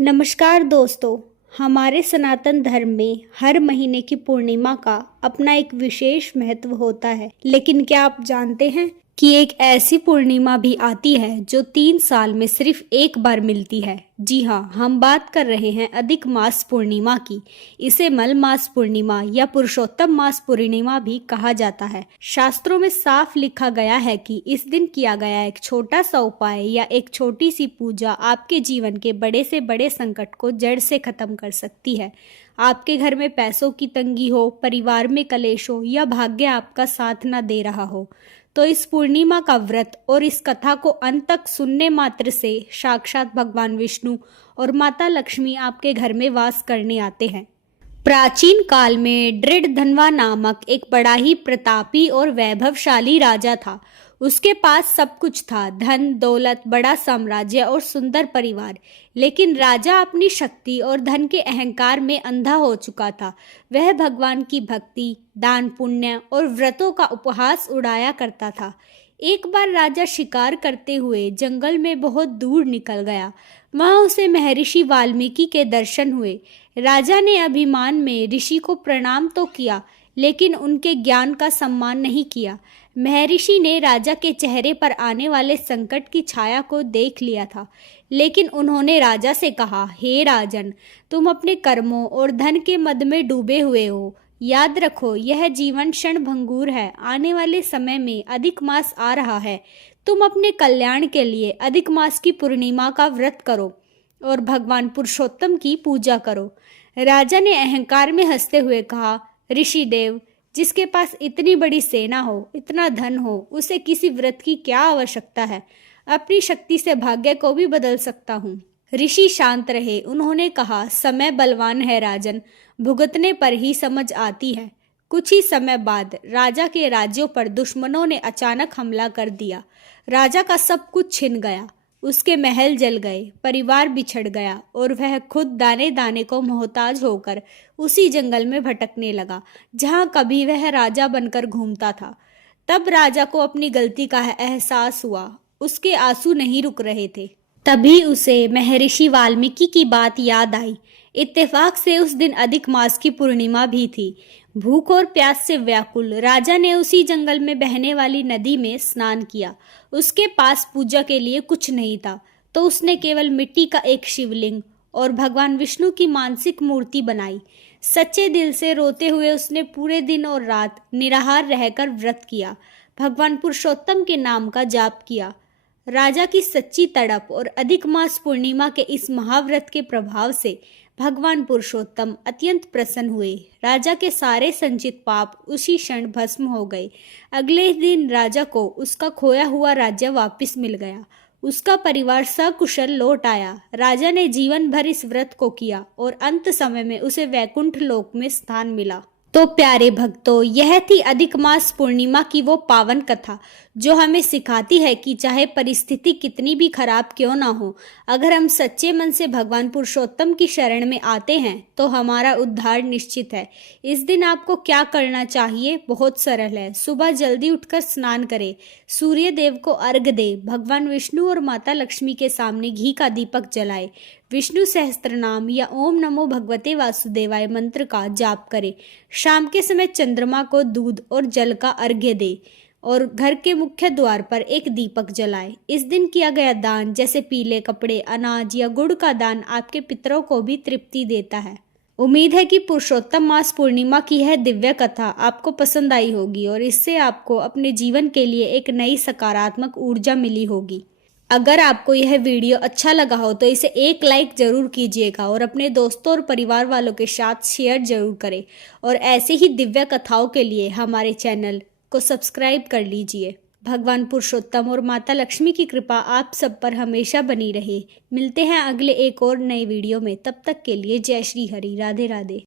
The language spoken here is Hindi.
नमस्कार दोस्तों। हमारे सनातन धर्म में हर महीने की पूर्णिमा का अपना एक विशेष महत्व होता है, लेकिन क्या आप जानते हैं कि एक ऐसी पूर्णिमा भी आती है जो 3 साल में सिर्फ एक बार मिलती है। जी हाँ, हम बात कर रहे हैं अधिक मास पूर्णिमा की। इसे मल मास पूर्णिमा या पुरुषोत्तम मास पूर्णिमा भी कहा जाता है। शास्त्रों में साफ लिखा गया है कि इस दिन किया गया एक छोटा सा उपाय या एक छोटी सी पूजा आपके जीवन के बड़े से बड़े संकट को जड़ से खत्म कर सकती है। आपके घर में पैसों की तंगी हो, परिवार में कलेश हो या भाग्य आपका साथ न दे रहा हो, तो इस पूर्णिमा का व्रत और इस कथा को अंत तक सुनने मात्र से साक्षात भगवान विष्णु और माता लक्ष्मी आपके घर में वास करने आते हैं। प्राचीन काल में दृढ़धनवा नामक एक बड़ा ही प्रतापी और वैभवशाली राजा था। उसके पास सब कुछ था, धन दौलत, बड़ा साम्राज्य और सुंदर परिवार। लेकिन राजा अपनी शक्ति और धन के अहंकार में अंधा हो चुका था। वह भगवान की भक्ति, दान पुण्य और व्रतों का उपहास उड़ाया करता था। एक बार राजा शिकार करते हुए जंगल में बहुत दूर निकल गया। वहां उसे महर्षि वाल्मीकि के दर्शन हुए। राजा ने अभिमान में ऋषि को प्रणाम तो किया, लेकिन उनके ज्ञान का सम्मान नहीं किया। महर्षि ने राजा के चेहरे पर आने वाले संकट की छाया को देख लिया था, लेकिन उन्होंने राजा से कहा, हे राजन, तुम अपने कर्मों और धन के मद में डूबे हुए हो। याद रखो, यह जीवन क्षण भंगुर है। आने वाले समय में अधिक मास आ रहा है। तुम अपने कल्याण के लिए अधिक मास की पूर्णिमा का व्रत करो और भगवान पुरुषोत्तम की पूजा करो। राजा ने अहंकार में हंसते हुए कहा, ऋषि देव, जिसके पास इतनी बड़ी सेना हो, इतना धन हो, उसे किसी व्रत की क्या आवश्यकता है? अपनी शक्ति से भाग्य को भी बदल सकता हूँ। ऋषि शांत रहे। उन्होंने कहा, समय बलवान है राजन, भुगतने पर ही समझ आती है। कुछ ही समय बाद राजा के राज्यों पर दुश्मनों ने अचानक हमला कर दिया। राजा का सब कुछ छिन गया। उसके महल जल गए, परिवार बिछड़ गया और वह खुद दाने दाने को मोहताज होकर उसी जंगल में भटकने लगा जहां कभी वह राजा बनकर घूमता था। तब राजा को अपनी गलती का एहसास हुआ। उसके आंसू नहीं रुक रहे थे। तभी उसे महर्षि वाल्मीकि की बात याद आई। इत्तेफाक से उस दिन अधिक मास की पूर्णिमा भी थी। भूख और प्यास से व्याकुल राजा ने उसी जंगल में बहने वाली नदी में स्नान किया। उसके पास पूजा के लिए कुछ नहीं था, तो उसने केवल मिट्टी का एक शिवलिंग और भगवान विष्णु की मानसिक मूर्ति बनाई। सच्चे दिल से रोते हुए उसने पूरे दिन और रात निराहार रहकर व्रत किया, भगवान पुरुषोत्तम के नाम का जाप किया। राजा की सच्ची तड़प और अधिक मास पूर्णिमा के इस महाव्रत के प्रभाव से भगवान पुरुषोत्तम अत्यंत प्रसन्न हुए। राजा के सारे संचित पाप उसी क्षण भस्म हो गए। अगले दिन राजा को उसका खोया हुआ राज्य वापस मिल गया। उसका परिवार सकुशल लौट आया। राजा ने जीवन भर इस व्रत को किया और अंत समय में उसे वैकुंठ लोक में स्थान मिला। तो प्यारे भक्तों, यह थी अधिक मास पूर्णिमा की वो पावन कथा जो हमें सिखाती है कि चाहे परिस्थिति कितनी भी खराब क्यों ना हो, अगर हम सच्चे मन से भगवान पुरुषोत्तम की शरण में आते हैं तो हमारा उद्धार निश्चित है। इस दिन आपको क्या करना चाहिए? बहुत सरल है। सुबह जल्दी उठकर स्नान करें, सूर्य देव को अर्घ्य दे, भगवान विष्णु और माता लक्ष्मी के सामने घी का दीपक जलाए, विष्णु सहस्त्रनाम या ओम नमो भगवते वासुदेवाय मंत्र का जाप करें। शाम के समय चंद्रमा को दूध और जल का अर्घ्य दे और घर के मुख्य द्वार पर एक दीपक जलाए। इस दिन किया गया दान, जैसे पीले कपड़े, अनाज या गुड़ का दान, आपके पितरों को भी तृप्ति देता है। उम्मीद है कि पुरुषोत्तम मास पूर्णिमा की यह दिव्य कथा आपको पसंद आई होगी और इससे आपको अपने जीवन के लिए एक नई सकारात्मक ऊर्जा मिली होगी। अगर आपको यह वीडियो अच्छा लगा हो तो इसे एक लाइक जरूर कीजिएगा और अपने दोस्तों और परिवार वालों के साथ शेयर जरूर करें। और ऐसे ही दिव्य कथाओं के लिए हमारे चैनल को सब्सक्राइब कर लीजिए। भगवान पुरुषोत्तम और माता लक्ष्मी की कृपा आप सब पर हमेशा बनी रहे। मिलते हैं अगले एक और नए वीडियो में। तब तक के लिए जय श्री हरि। राधे राधे।